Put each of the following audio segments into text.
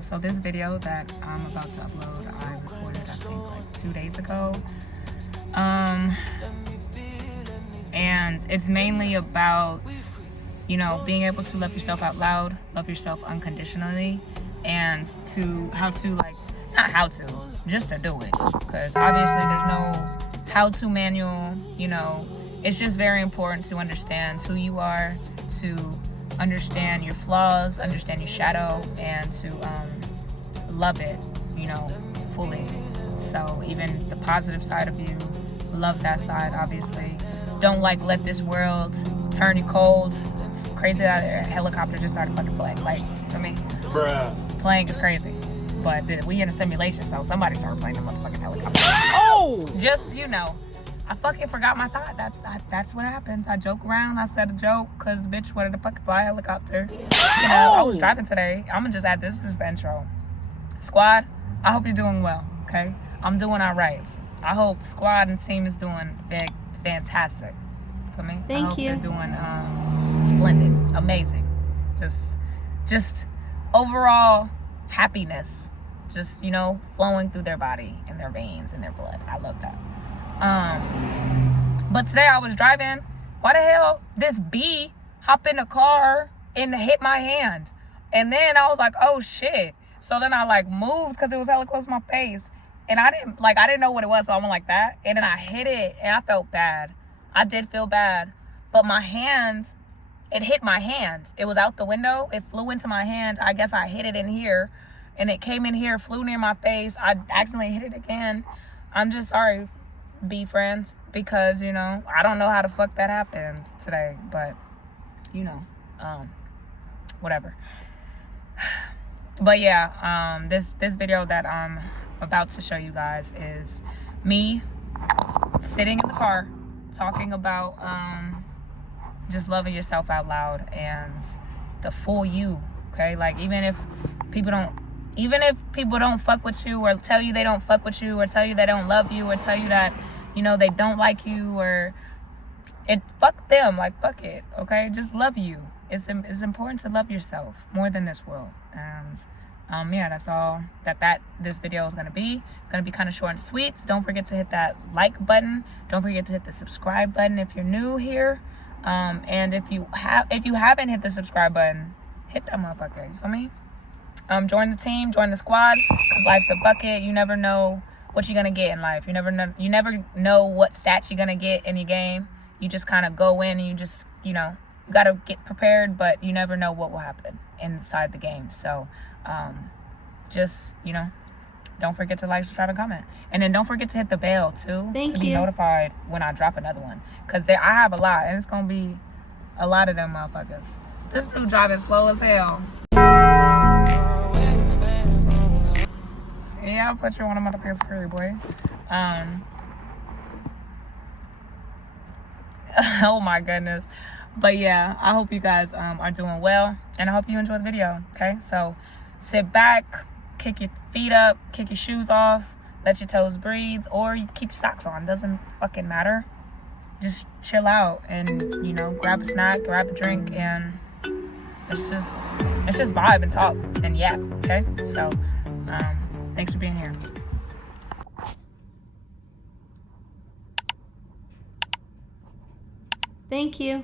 So this video that I'm about to upload, I recorded I think like 2 days ago. And it's mainly about, you know, being able to love yourself out loud, love yourself unconditionally, and just to do it. Because obviously there's no how-to manual, you know. It's just very important to understand who you are, to understand your flaws, understand your shadow, and to love it, you know, fully. So even the positive side of you, love that side, obviously. Don't let this world turn you cold. It's crazy that a helicopter just started fucking flying. Like, for me, bruh, playing is crazy. But we in a simulation, so somebody started playing the motherfucking helicopter. Oh! Just, you know, I fucking forgot my thought. That's what happens. I joke around. I said a joke because bitch wanted to fucking fly a helicopter. You know, I was driving today. I'm gonna just add this is the intro. Squad, I hope you're doing well, okay? I'm doing all right. I hope squad and team is doing fantastic for me. Thank you. They're doing splendid, amazing. Just overall happiness, just, you know, flowing through their body and their veins and their blood. I love that. But today I was driving. Why the hell this bee hop in the car and hit my hand? And then I was like, oh shit. So then I like moved because it was hella close to my face. And I didn't know what it was, so I went like that. And then I hit it, and I felt bad. I did feel bad. But my hand, it hit my hand. It was out the window. It flew into my hand. I guess I hit it in here. And it came in here, flew near my face. I accidentally hit it again. I'm just sorry, bee friends. Because, you know, I don't know how the fuck that happened today. But, you know, whatever. But yeah, this video that I'm about to show you guys is me sitting in the car talking about just loving yourself out loud and the full you, okay? Like even if people don't fuck with you, or tell you they don't fuck with you, or tell you they don't love you, or tell you that, you know, they don't like you, or fuck them, like fuck it, okay? Just love you. It's important to love yourself more than this world. And yeah, that's all that this video is gonna be. It's gonna be kind of short and sweet. So don't forget to hit that like button. Don't forget to hit the subscribe button if you're new here. And if you haven't hit the subscribe button, hit that motherfucker. You feel me? Join the team, join the squad. 'Cause life's a bucket. You never know what you're gonna get in life. You never know what stats you're gonna get in your game. You just kind of go in and you just, you know, you gotta get prepared, but you never know what will happen inside the game. So just, you know, don't forget to like, subscribe, and comment. And then don't forget to hit the bell too, to be notified when I drop another one. Because I have a lot, and it's gonna be a lot of them motherfuckers. This dude driving slow as hell. Yeah, I'll put you on a motherfucking screen, boy. Oh my goodness. But yeah, I hope you guys are doing well, and I hope you enjoy the video. Okay, so sit back, kick your feet up, kick your shoes off, let your toes breathe, or you keep your socks on. Doesn't fucking matter. Just chill out and, you know, grab a snack, grab a drink, and let's just vibe and talk and yap. Okay, so thanks for being here. Thank you.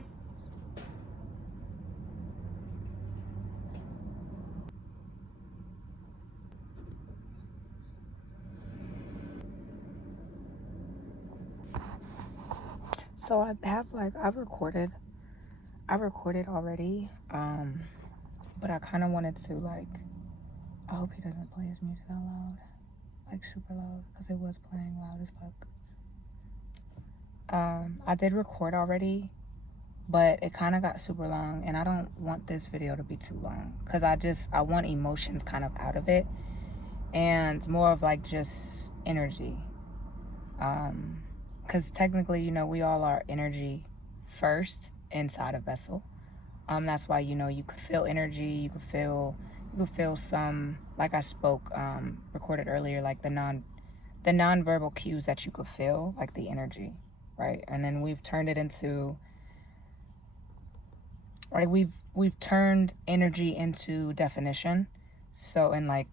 So I recorded already, but I kind of wanted to, like, I hope he doesn't play his music out loud, like super loud, because it was playing loud as fuck. I did record already, but it kind of got super long, and I don't want this video to be too long, because I want emotions kind of out of it, and more of like just energy. Because technically, you know, we all are energy first inside a vessel. That's why, you know, you could feel energy, you could feel some, like I spoke, recorded earlier, like the non-verbal cues that you could feel, like the energy, right? And then we've turned it into, right, we've turned energy into definition. So, in like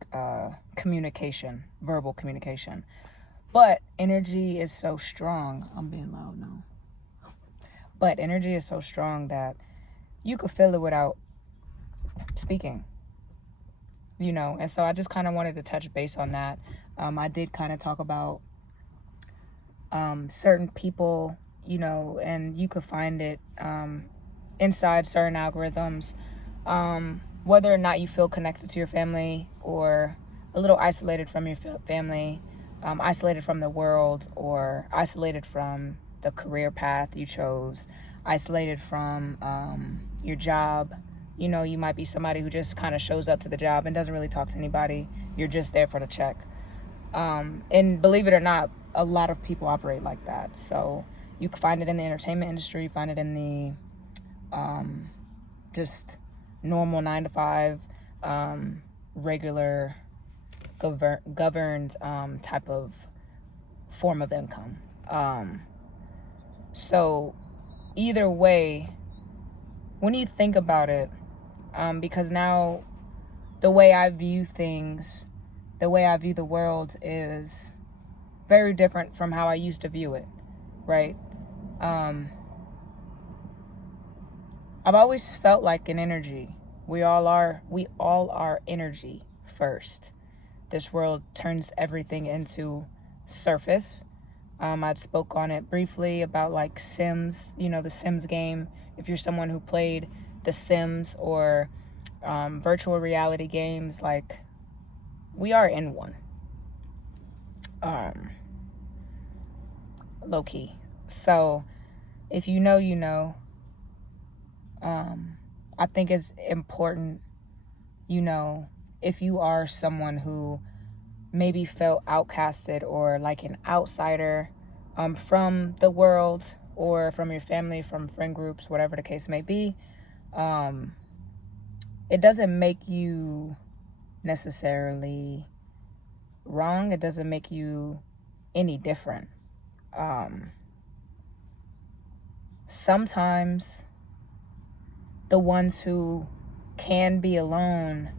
communication, verbal communication. But energy is so strong. I'm being loud now. But energy is so strong that you could feel it without speaking, you know. And so I just kind of wanted to touch base on that. I did kind of talk about certain people, you know, and you could find it inside certain algorithms, whether or not you feel connected to your family or a little isolated from your family, isolated from the world, or isolated from the career path you chose, isolated from your job. You know, you might be somebody who just kind of shows up to the job and doesn't really talk to anybody. You're just there for the check. And believe it or not, a lot of people operate like that. So you can find it in the entertainment industry, find it in the just normal 9 to 5, regular governed type of form of income. So either way, when you think about it, because now the way I view things, the way I view the world is very different from how I used to view it, right? I've always felt like an energy. We all are energy first. This world turns everything into surface. I spoke on it briefly about like Sims, you know, the Sims game. If you're someone who played the Sims or virtual reality games, like we are in one. Low key. So if you know, you know. I think it's important, you know, if you are someone who maybe felt outcasted or like an outsider from the world or from your family, from friend groups, whatever the case may be, it doesn't make you necessarily wrong. It doesn't make you any different. Sometimes the ones who can be alone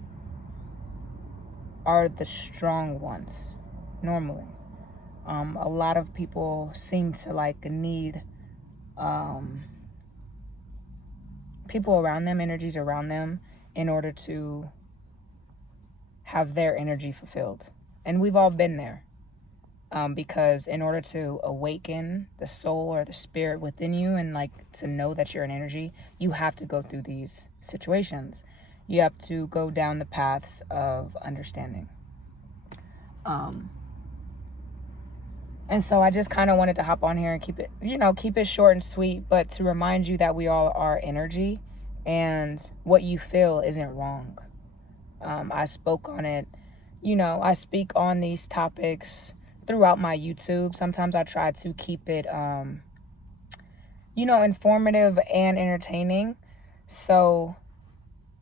are the strong ones, normally. A lot of people seem to like need people around them, energies around them, in order to have their energy fulfilled. And we've all been there. Because in order to awaken the soul or the spirit within you and like to know that you're an energy, you have to go through these situations. You have to go down the paths of understanding. And so I just kind of wanted to hop on here and keep it short and sweet, but to remind you that we all are energy and what you feel isn't wrong. I spoke on it, you know, I speak on these topics throughout my YouTube. Sometimes I try to keep it, you know, informative and entertaining. So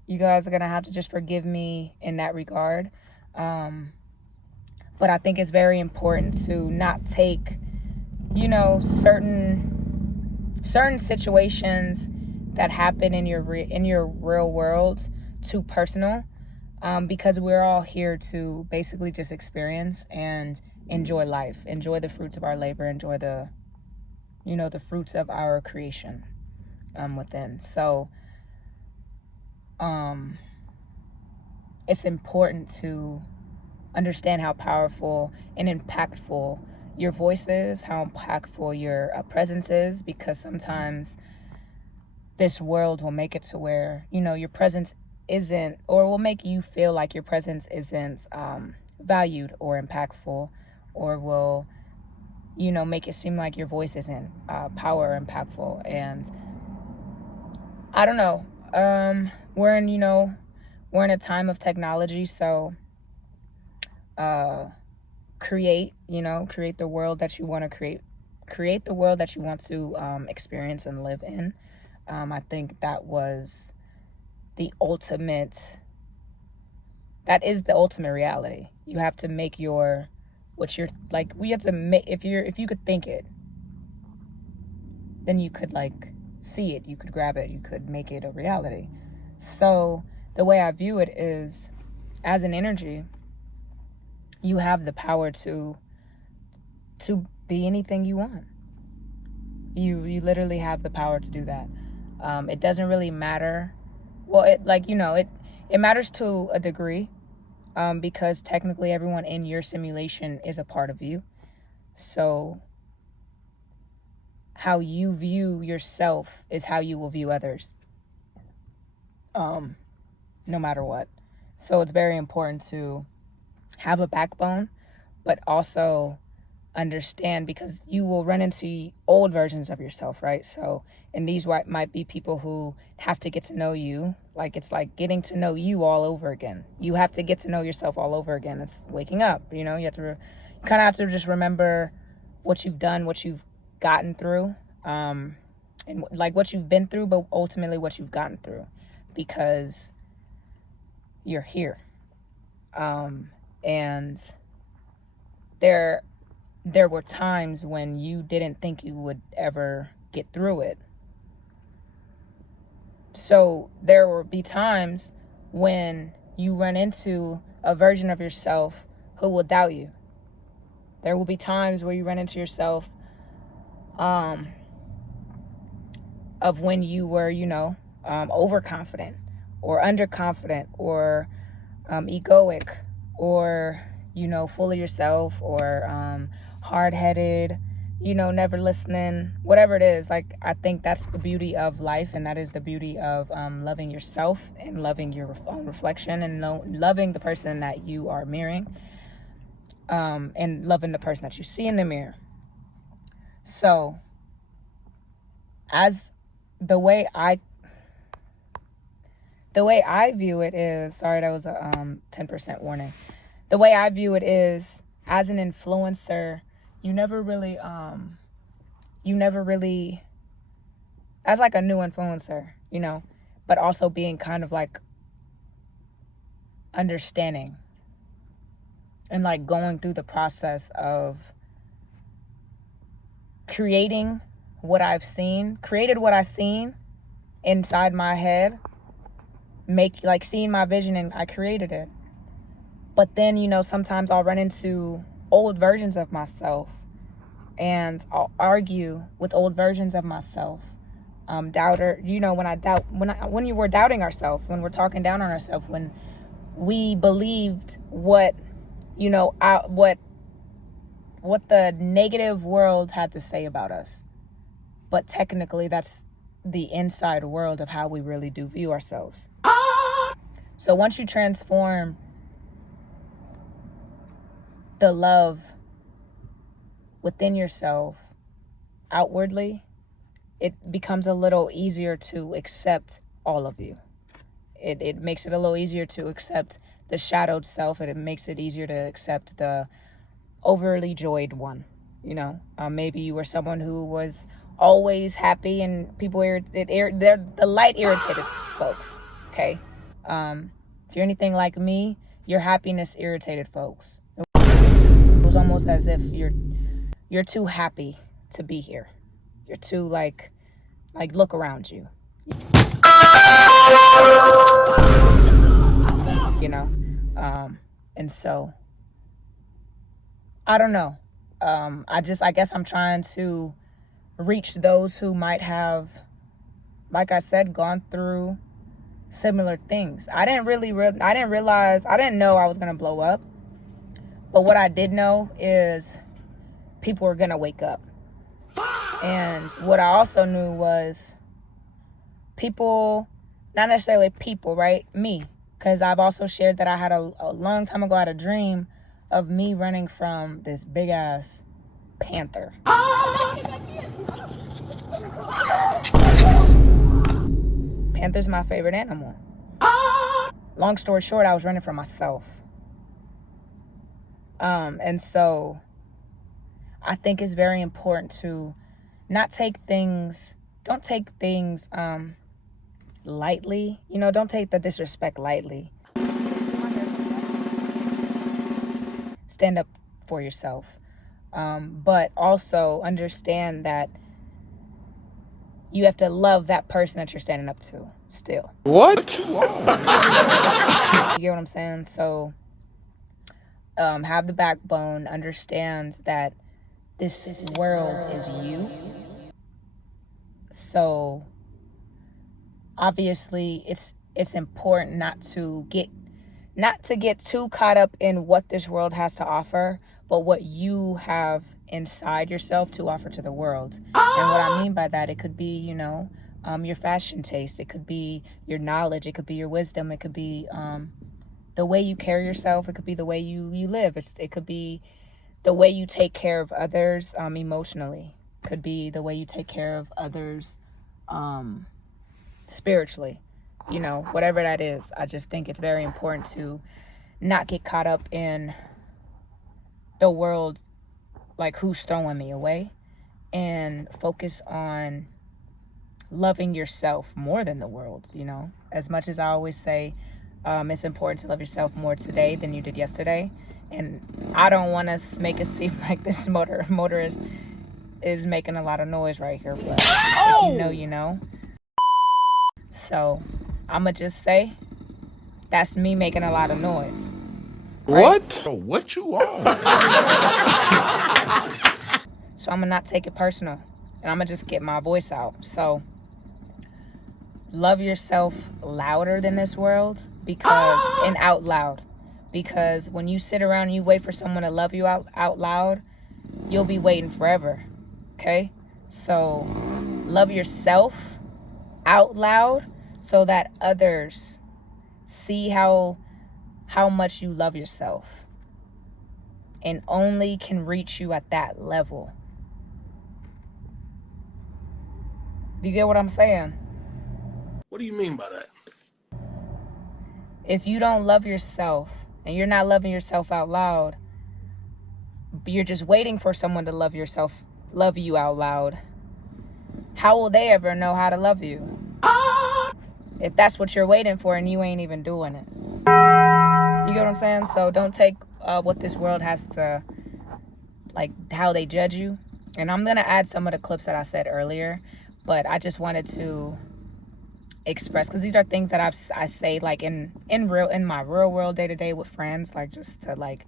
you guys are going to have to just forgive me in that regard. But I think it's very important to not take, you know, certain situations that happen in your real world too personal, because we're all here to basically just experience and enjoy life, enjoy the fruits of our labor, enjoy the, you know, the fruits of our creation within. So it's important to understand how powerful and impactful your voice is, how impactful your presence is, because sometimes this world will make it to where, you know, your presence isn't, or will make you feel like your presence isn't valued or impactful, or will, you know, make it seem like your voice isn't power or impactful. And I don't know. We're in a time of technology, so create the world that you want to create the world that you want to experience and live in. I think that is the ultimate reality. You have to make if you could think it, then you could like see it, you could grab it, you could make it a reality. So the way I view it is, as an energy, you have the power to be anything you want. You literally have the power to do that. It doesn't really matter. Well, it matters to a degree, because technically everyone in your simulation is a part of you. So how you view yourself is how you will view others, no matter what. So it's very important to have a backbone, but also understand, because you will run into old versions of yourself, right? So, and these might be people who have to get to know you. Like, it's like getting to know you all over again. You have to get to know yourself all over again. It's waking up, you know. You kind of have to just remember what you've done, what you've gotten through, and like what you've been through, but ultimately what you've gotten through, because you're here. And there were times when you didn't think you would ever get through it. So there will be times when you run into a version of yourself who will doubt you. There will be times where you run into yourself of when you were, overconfident or underconfident or egoic or, full of yourself or hard-headed, never listening, whatever it is. Like, I think that's the beauty of life, and that is the beauty of loving yourself and loving your own reflection and loving the person that you are mirroring, and loving the person that you see in the mirror. So, as the way I view it is, sorry, that was a 10% warning. The way I view it is, as an influencer, you never really, as like a new influencer, but also being kind of like understanding and like going through the process of created what I've seen inside my head, seeing my vision, and I created it. But then, sometimes I'll run into old versions of myself, and I'll argue with old versions of myself. Doubter, when you were doubting ourselves, when we're talking down on ourselves, when we believed what the negative world had to say about us. But technically, that's the inside world of how we really do view ourselves. So once you transform the love within yourself outwardly, it becomes a little easier to accept all of you. It makes it a little easier to accept the shadowed self, and it makes it easier to accept the overly joyed one. Maybe you were someone who was always happy, and people they're the light irritated folks. Okay, if you're anything like me, your happiness irritated folks. It was almost as if you're too happy to be here. You're too like look around you. And so I don't know. I guess I'm trying to reach those who might have, like I said, gone through similar things. I didn't know I was gonna blow up, but what I did know is people were gonna wake up. And what I also knew was people, not necessarily people, right? Me. Because I've also shared that I had a long time ago, I had a dream of me running from this big ass panther. Panther's my favorite animal. Long story short, I was running from myself. And so I think it's very important to don't take things lightly. Don't take the disrespect lightly. Stand up for yourself. But also understand that you have to love that person that you're standing up to still. What? You get what I'm saying? So have the backbone, understand that this world is you. So obviously it's important not to get too caught up in what this world has to offer, but what you have inside yourself to offer to the world. And what I mean by that, it could be, your fashion taste, it could be your knowledge, it could be your wisdom, it could be the way you carry yourself, it could be the way you live, it could be the way you take care of others emotionally, it could be the way you take care of others spiritually, whatever that is. I just think it's very important to not get caught up in the world, like who's throwing me away, and focus on loving yourself more than the world. As much as I always say, it's important to love yourself more today than you did yesterday. And I don't want to make it seem like this motorist is making a lot of noise right here, but if you know, you know. So I'ma just say that's me making a lot of noise. Right? What? Oh, what you on? So I'm gonna not take it personal, and I'm gonna just get my voice out. So love yourself louder than this world, and out loud, because when you sit around and you wait for someone to love you out loud, you'll be waiting forever. Okay? So love yourself out loud so that others see how much you love yourself and only can reach you at that level. Do you get what I'm saying? What do you mean by that? If you don't love yourself and you're not loving yourself out loud, but you're just waiting for someone to love you out loud, how will they ever know how to love you? If that's what you're waiting for and you ain't even doing it. You get what I'm saying? So don't take what this world has to, like how they judge you. And I'm going to add some of the clips that I said earlier, but I just wanted to express, because these are things that I say like in my real world day to day with friends, like just to like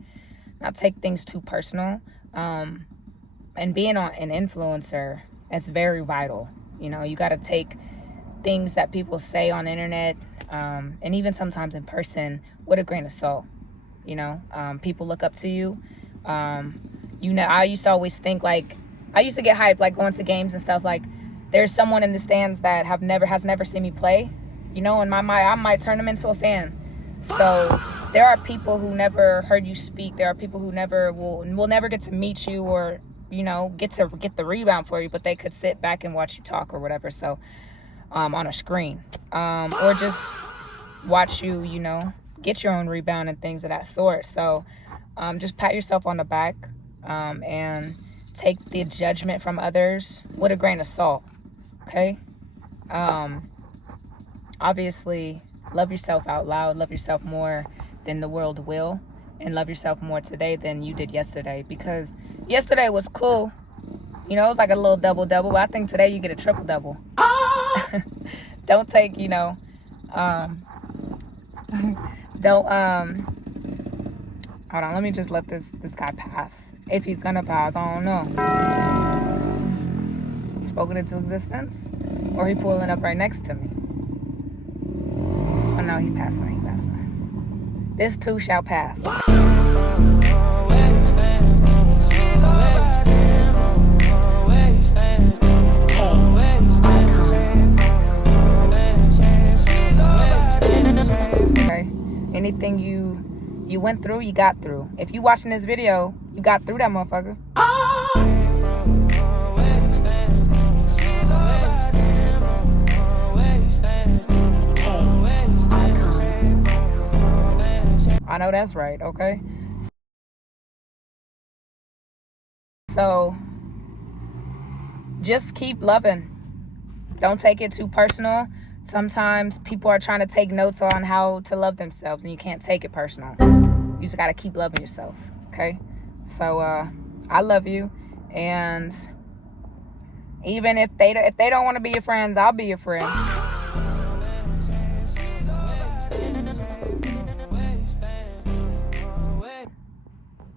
not take things too personal. And being an influencer, it's very vital. You got to take things that people say on the internet, and even sometimes in person, with a grain of salt. People look up to you. I used to always think, like, I used to get hyped, like going to games and stuff, like there's someone in the stands that has never seen me play. In my mind, I might turn them into a fan. So there are people who never heard you speak. There are people who will never get to meet you, or get the rebound for you, but they could sit back and watch you talk or whatever. So on a screen, or just watch you, get your own rebound and things of that sort. So just pat yourself on the back, and take the judgment from others with a grain of salt. Okay? Obviously, love yourself out loud. Love yourself more than the world will. And love yourself more today than you did yesterday. Because yesterday was cool. It was like a little double-double. But I think today you get a triple-double. Don't take, don't, hold on, let me just let this guy pass. If he's gonna pass, I don't know. He spoken into existence? Or he pulling up right next to me? Oh no, he passing. This too shall pass. Okay. Anything you went through, you got through. If you watching this video, you got through that motherfucker. I know that's right, okay? So just keep loving. Don't take it too personal. Sometimes people are trying to take notes on how to love themselves, and you can't take it personal. You just got to keep loving yourself, okay? So I love you, and even if they don't want to be your friends, I'll be your friend.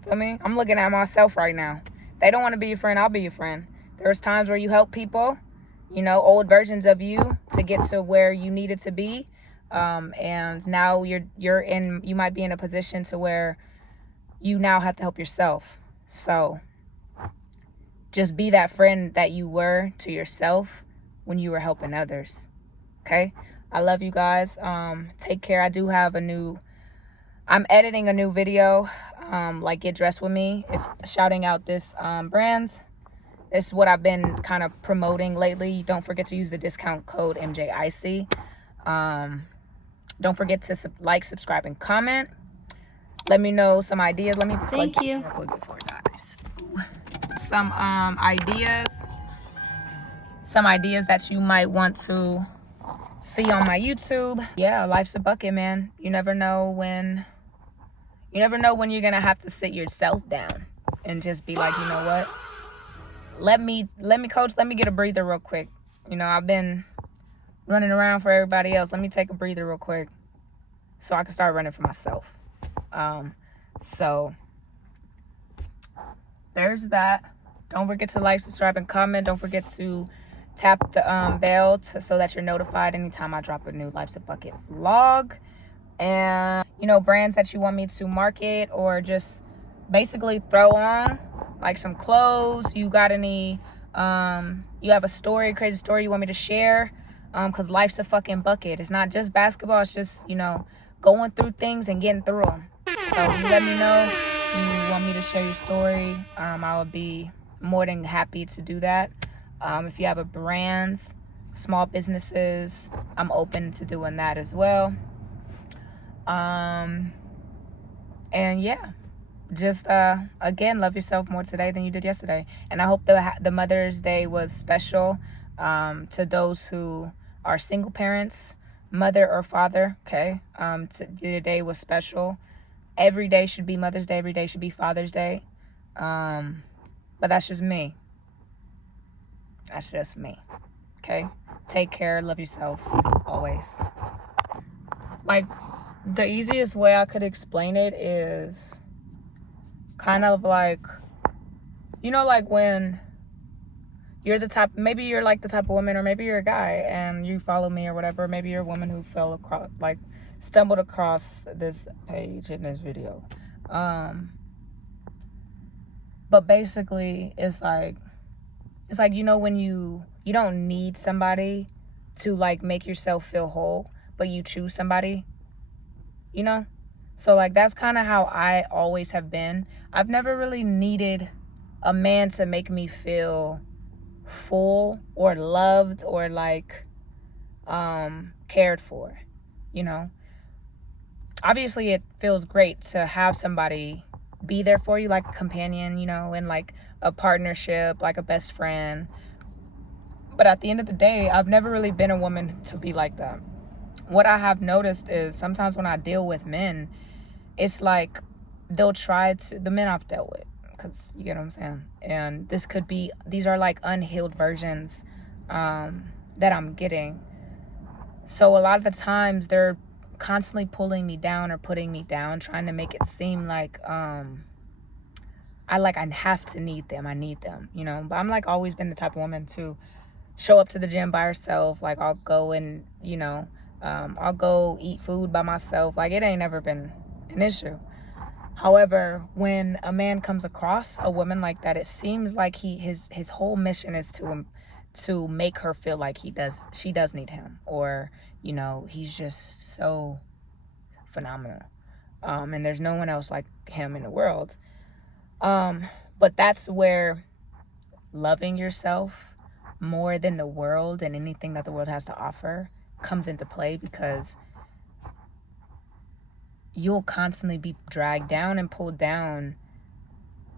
Feel me? I'm looking at myself right now. They don't want to be your friend, I'll be your friend. There's times where you help people, you know, old versions of you to get to where you needed to be. And now you might be in a position to where you now have to help yourself. So just be that friend that you were to yourself when you were helping others. Okay? I love you guys. Take care. I'm editing a new video, like Get Dressed With Me. It's shouting out this brands. This is what I've been kind of promoting lately. Don't forget to use the discount code mjiceyy. Don't forget to like, subscribe, and comment. Let me know some ideas. Let me Thank you. real quick before it dies. Ooh. Some ideas that you might want to see on my YouTube. Yeah, life's a bucket, man. You never know when you're gonna have to sit yourself down and just be like, you know what? Let me coach, let me get a breather real quick. You know, I've been running around for everybody else. Let me take a breather real quick so I can start running for myself. So there's that. Don't forget to like, subscribe, and comment. Don't forget to tap the bell so that you're notified anytime I drop a new Life's a Bucket vlog. And, you know, brands that you want me to market or just basically throw on, like some clothes. You got any, you have a story, crazy story you want me to share? Because life's a fucking bucket. It's not just basketball. It's just, you know, going through things and getting through them. So you let me know you want me to share your story. I would be more than happy to do that. If you have a brand, small businesses, I'm open to doing that as well. And yeah, just again, love yourself more today than you did yesterday. And I hope the Mother's Day was special to those who are single parents, mother or father. Okay, the day was special. Every day should be Mother's Day. Every day should be Father's Day. But that's just me. That's just me. Okay? Take care. Love yourself. Always. Like, the easiest way I could explain it is kind of like, you know, like when you're maybe you're like the type of woman, or maybe you're a guy and you follow me or whatever. Maybe you're a woman who stumbled across this page in this video. But basically it's like, you know, when you don't need somebody to like make yourself feel whole, but you choose somebody, you know? So like, that's kind of how I always have been. I've never really needed a man to make me feel full or loved or like cared for, you know? Obviously it feels great to have somebody be there for you, like a companion, you know, and like a partnership, like a best friend. But at the end of the day, I've never really been a woman to be like that. What I have noticed is sometimes when I deal with men, it's like the men I've dealt with, because you get what I'm saying, and these are like unhealed versions that I'm getting. So a lot of the times they're constantly pulling me down or putting me down, trying to make it seem like I have to need them. I need them, you know. But I'm like always been the type of woman to show up to the gym by herself. Like I'll go and, you know, I'll go eat food by myself. Like it ain't never been an issue. However, when a man comes across a woman like that, it seems like his whole mission is to make her feel like she does need him, or, you know, he's just so phenomenal. And there's no one else like him in the world. But that's where loving yourself more than the world and anything that the world has to offer comes into play, because you'll constantly be dragged down and pulled down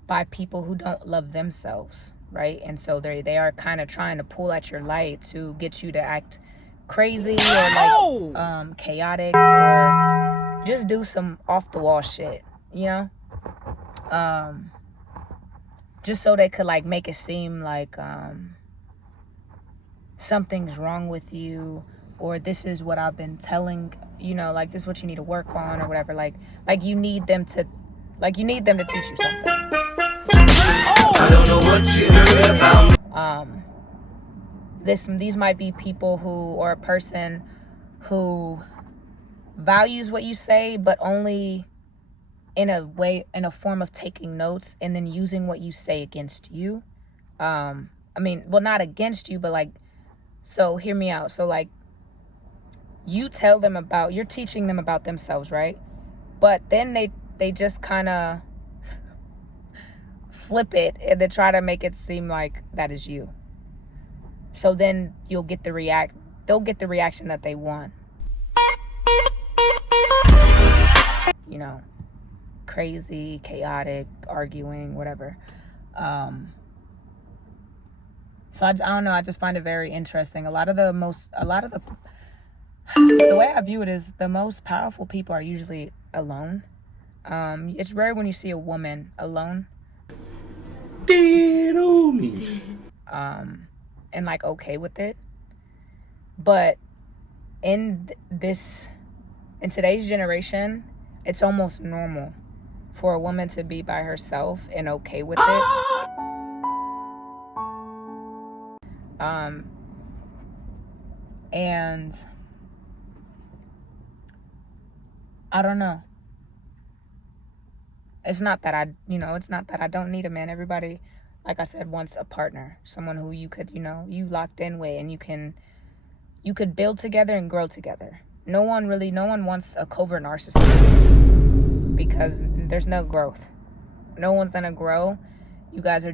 by people who don't love themselves, right? And so they are kind of trying to pull at your light to get you to act crazy or like chaotic, or just do some off the wall shit, you know? Just so they could like make it seem like something's wrong with you, or this is what I've been telling, you know, like this is what you need to work on or whatever. Like you need them to Like, you need them to teach you something. I don't know what you heard about me. These might be people who, or a person who values what you say, but only in a form of taking notes and then using what you say against you. I mean, well, not against you, but like, so hear me out. So like, you're teaching them about themselves, right? But then they just kind of flip it and they try to make it seem like that is you. So then they'll get the reaction that they want. You know, crazy, chaotic, arguing, whatever. So I don't know, I just find it very interesting. The way I view it is the most powerful people are usually alone. It's rare when you see a woman alone. Dead on me. And like okay with it. But in today's generation, it's almost normal for a woman to be by herself and okay with it. And I don't know. It's not that I don't need a man. Everybody, like I said, wants a partner, someone who you could, you locked in with, and you could build together and grow together. No one wants a covert narcissist because there's no growth. No one's gonna grow. You guys are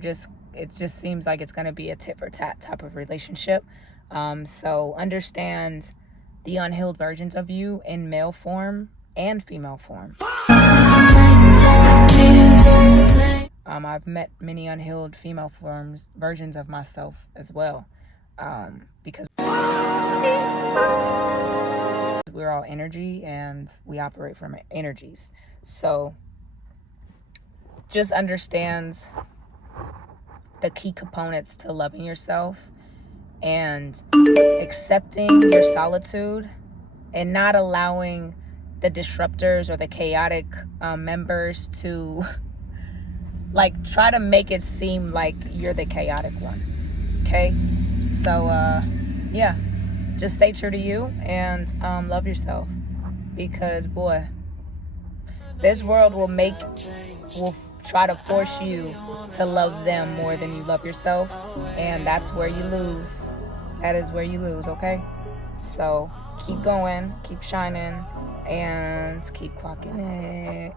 it just seems like it's gonna be a tit for tat type of relationship. So understand the unhealed versions of you in male form and female form. I've met many unhealed female versions of myself as well, because we're all energy and we operate from energies. So just understand the key components to loving yourself and accepting your solitude and not allowing the disruptors or the chaotic members to like try to make it seem like you're the chaotic one. Okay? So yeah, just stay true to you and love yourself, because boy, this world will try to force you to love them more than you love yourself, and that's where you lose. That is where you lose, okay? So keep going, keep shining, and keep clocking it.